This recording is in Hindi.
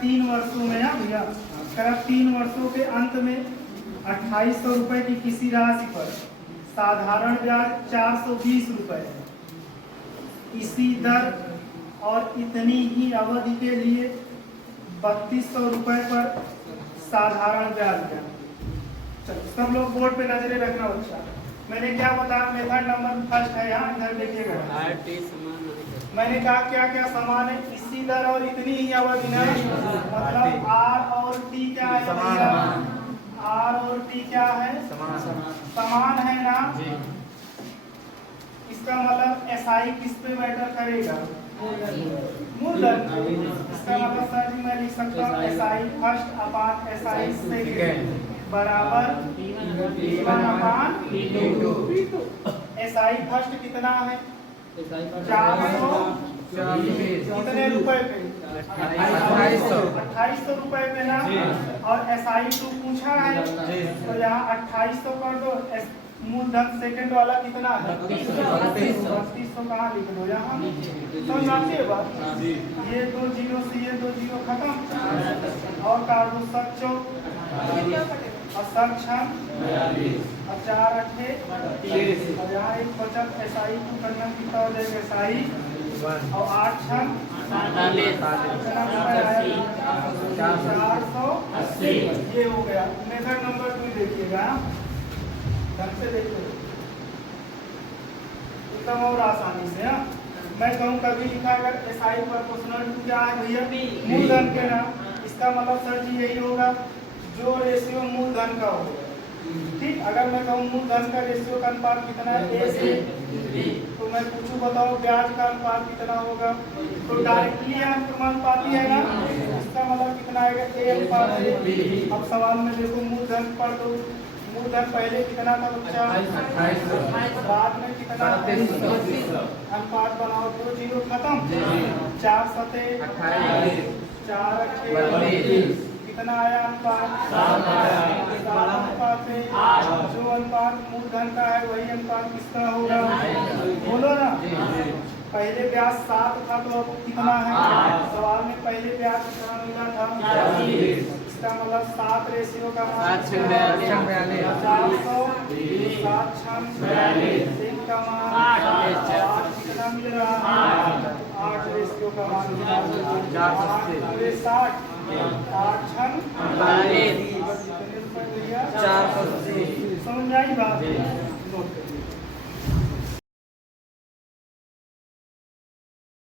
3 वर्षों में ना भैया, कह 3 वर्षों के अंत में 2800 रुपये की किसी राशि पर साधारण ब्याज 420 रुपये है। इसी दर और इतनी ही अवधि के लिए 3200 रुपये पर साधारण ब्याज है। चलो सब लोग बोर्ड पे नजरें रखना बच्चा। मैंने क्या बताया, मेथड नंबर फर्स्ट है यहाँ, इधर देखिएगा। मैंने कहा क्या क्या समान है, इसी दर और इतनी ही अवधि ना, मतलब आर और टी क्या है, आर और टी क्या है, समान है ना। इसका मतलब एसआई किस पे मैटर करेगा, मूलधन। इसका मतलब सर जी मैं लिख सकता हूँ एसआई फर्स्ट अपान एसआई सेकेंड बराबर P1 अपान P2। एसआई फर्स्ट कितना है, 400 कितने रुपए पे, 2800 रुपए पे ना। और SI2 पूछा है तो यहाँ 2800 कर दो। मूलधन सेकंड वाला कितना है, 3200 कहाँ लिख दो यहाँ, समझाते बात। ये 2 जीरो से ये 2 जीरो खत्म, और काट दो 7 और 7 और 4 अट्ठे, और यहाँ एक बचत SI2 करना कितना हो जाएगा, SI और 8 छन 480। ये हो गया। मेथड नंबर 2 देखिएगा, ढंग से देखिए एकदम और आसानी से। मैं कहूँ कभी लिखा अगर SI प्रोपोर्शनल टू क्या है भैया, मूलधन के ना। इसका मतलब सर जी यही होगा जो रेशियो मूलधन का होगा, ठीक। अगर मैं कहूँ मूलधन का रेशियो का अनुपात कितना है, A से B, तो मैं पूछूं बताओ ब्याज का अनुपात कितना होगा, तो डायरेक्टली अनुपाती है ना। इसका मतलब कितना आएगा, A अनुपात B। अब सवाल में देखो मूलधन पर, तो मूलधन पहले कितना था बच्चा, 28, बाद में कितना, अनुपात बनाओ 2 जीरो खत्म, 4 सते 28, 4 अट्ठे कितना आया अनुपात, 7 अनुपात है। जो अनुपात मूलधन का है वही अनुपात किसका होगा, बोलो ना। पहले ब्याज 7 था तो अब कितना है, सवाल में पहले ब्याज कितना मिला था, इसका मतलब 7 रेशियो का 400 7 6 का मान 8 कितना मिल रहा है, 8 रेशियो का मान 60, 8 6 समझ आई बात।